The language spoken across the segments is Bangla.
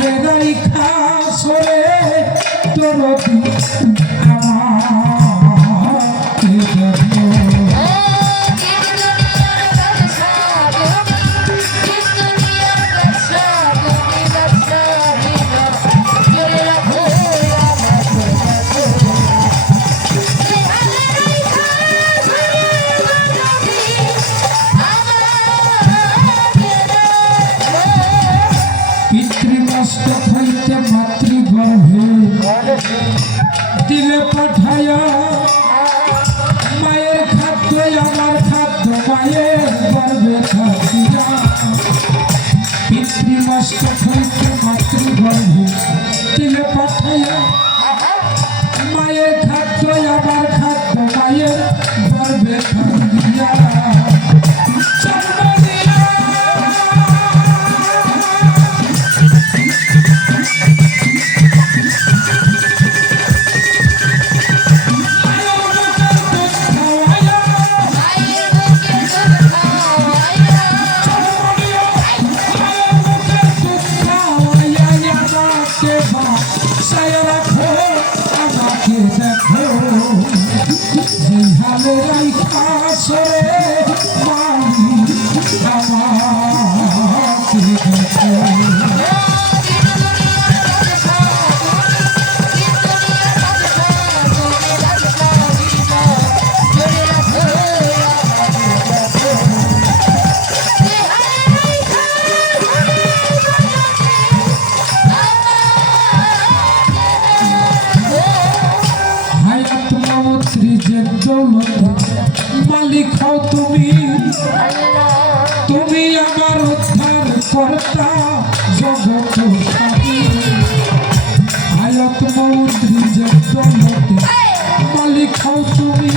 ভাবে রাইখা সরে দরদি আমাকে দেখো দিলে পাঠায়া মায়ের খাদ্য আমার খাদ্য মায়ের গর্বে থাকিয়া পিতৃমাস্ত হইতে মাতৃগর্ভে দিলে পাঠায়া মায়ের খাদ্য আমার খাদ্য মায়ের গর্বে থাকিয়া মালিক হও তুমি তুমি আমার উদ্ধার কর্তা জগৎ স্বামী আয়াত মৌদ্রি জগতে মালিক হও তুমি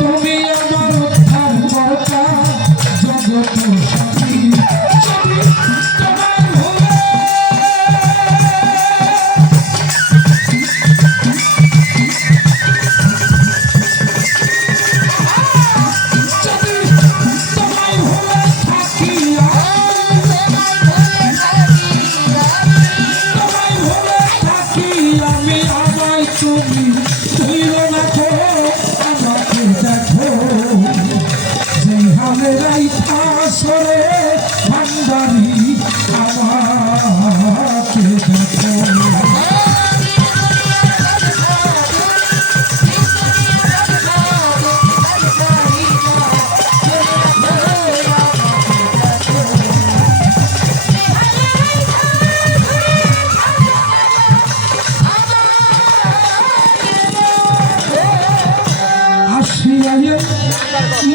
তুমি আমার উদ্ধার কর্তা জগৎ স্বামী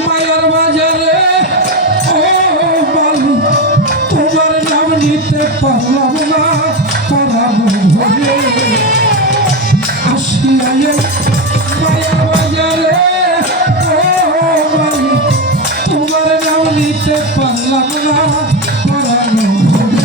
মায়ার বাজারে ও বালু তোমার নাম নিতে পারলাম না পরানো ভরে আসিয়া মায়ার বাজারে ও বালু তোমার নাম নিতে পারলাম না পরানো ভরে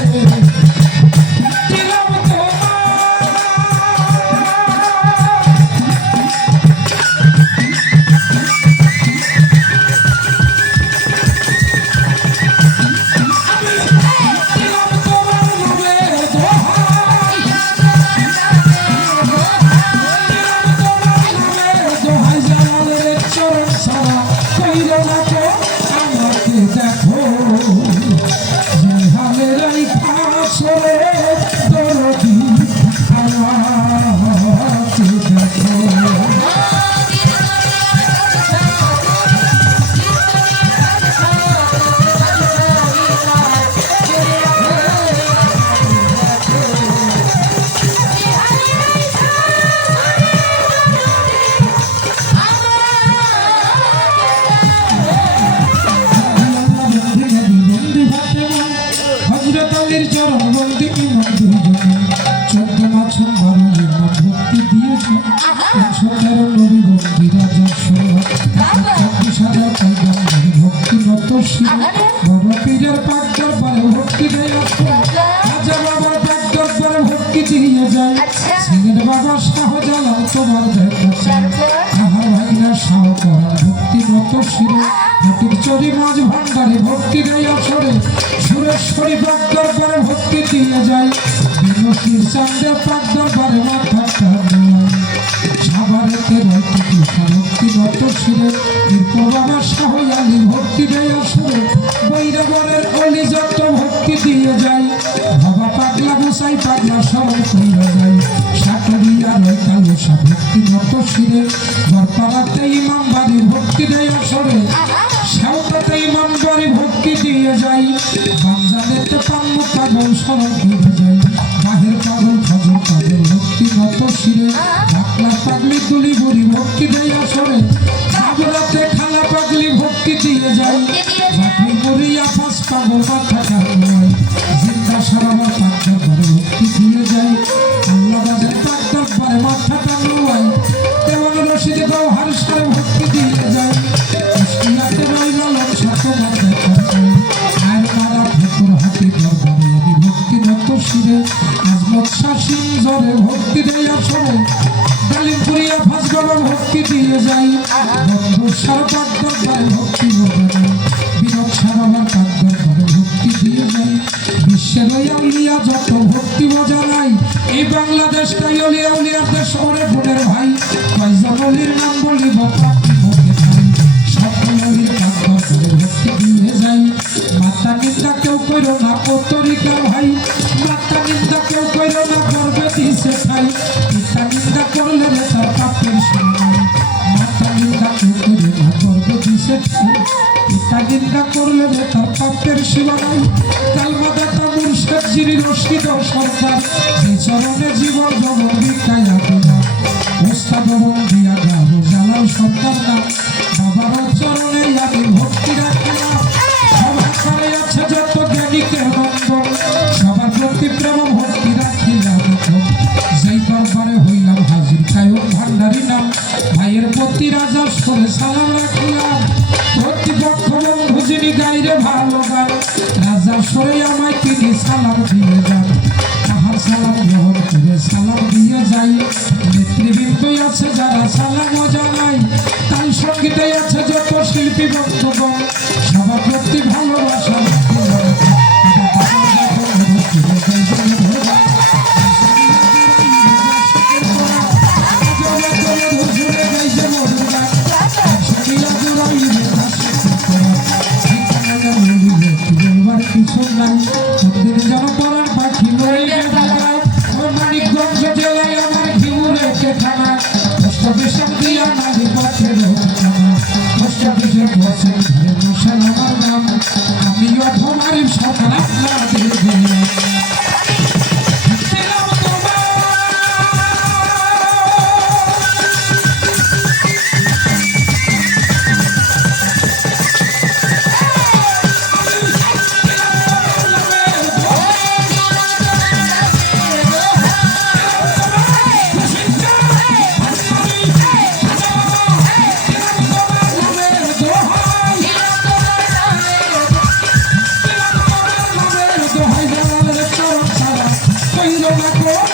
বাবা শাহজালাল তোমার আমার ভাইরা শাহ করা ভক্তি মত শিরে চরি মাঝ ভান্ডারে ভক্তি দেয় আসরে সুরেশ্বরী বাগদার পরে ভক্তি ভক্তি দিয়ে যায় বিনতির চান্দে পাক দরবারে মাথা সাবারেতে রয়েছে ভক্তি নত শিরে এরপর বাবা শাহ আলী ভক্তি দেয় আসরে বৈরবরের অলি যত ভক্তি দিয়ে যায় বাবা পাগলা গোসাই পাগলা সবাই কইরা যায় সাকরিয়া রয়কালো সা ভক্তি নত শিরে বরপাড়াতে ইমাম বাড়ি ভক্তি দেয় আসরে সাউতাতে ইমাম বাড়ি ভক্তি দিয়ে যায় বামজানেতে পান্নু পাগল সবাই কইরা যায় বাহের পাগল ফজর পাগল ভক্তি নত শিরে ডাকলা পাগলি তুলি বুড়ি ভক্তি দেয় আসরে সাবরাতে খালা পাগলি ভক্তি দিয়ে যায় বাকি মরিয়া ফাঁস পাগল মাথা কারণ জিন্দা সারাবার পাগল ঘরে ভক্তি দিয়ে যায় আল্লাহ বাজার পাগল ঘরে মাথা টানুয়াই দেওয়ান রশিদে গৌহার সারে ভক্তি দিয়ে যায় কুষ্টিয়াতে রইল শত মাথা কারণ আর মারা ভেতর হাতে দরবারে আমি ভক্তি নত শিরে আজমত শাসিন জরে ভক্তি দেয় আসরে ডালিমপুরিয়া ফাঁস বাবা ভক্তি দিয়ে যায় বন্ধু সার পাগল ঘরে ভক্তি বোঝায় বিনোদ সারাবার পাগল ঘরে ভক্তি দিয়ে যায় বিশ্বের ওই আউলিয়া যত ভক্তি বোঝায় এই বাংলাদেশটাই অলিয়া উলিয়ার দেশ ওরে বোনের ভাই কয়জন অলির নাম বলিব পাপি মুখে যাই সকল অলির পাগল ঘরে ভক্তি দিয়ে যায় মাতা নিন্দা কেউ কইরো না পত্তরিকা ভাই মাতা নিন্দা কেউ কইরো না গর্বে দিছে খাই পিতা নিন্দা করলে রে তার পাপের সীমা মাতা নিন্দা কেউ কইরো না গর্বে দিছে খাই পিতা নিন্দা করলে রে তার পাপের সীমা নাই কালমাদাতা মুর্শিদ যিনি রশিদ সরকার যে চরণে জীবন জগৎ বিকায়া দিলা ওস্তাদ বন্দিয়া গাবো জালাল সরকার নাম বাবার চরণে আমি ভক্তি রাখলাম সবার ঘরে আছে যত জ্ঞানীকে বন্ধন সবার প্রতি প্রেম ভক্তি রাখিলাম যেই দরবারে হইলাম হাজির কায়ক ভান্ডারী নাম ভাইয়ের প্রতি রাজার সরে সালাম রাখিলাম প্রতিপক্ষ বন্ধু যিনি গাইরে ভালো গান রাজার সরে আমায় তিনি সালাম দিয়ে যান তাহার সালাম গ্রহণ করে সালাম দিয়ে যাই নেতৃবৃন্দ আছে যারা সালাম জানাই তাই সঙ্গীতে আছে যত শিল্পী বন্ধুগণ সবার প্রতি ভালোবাসা মানিকগঞ্জ জেলায় আমার ঘিউরে কেখানা পোস্ট অফিসের দিয়া নারী পথের পোস্ট অফিসের বসে ঘরে বসেন আমার নাম আমি অথমারি সকাল আপনাদের Go!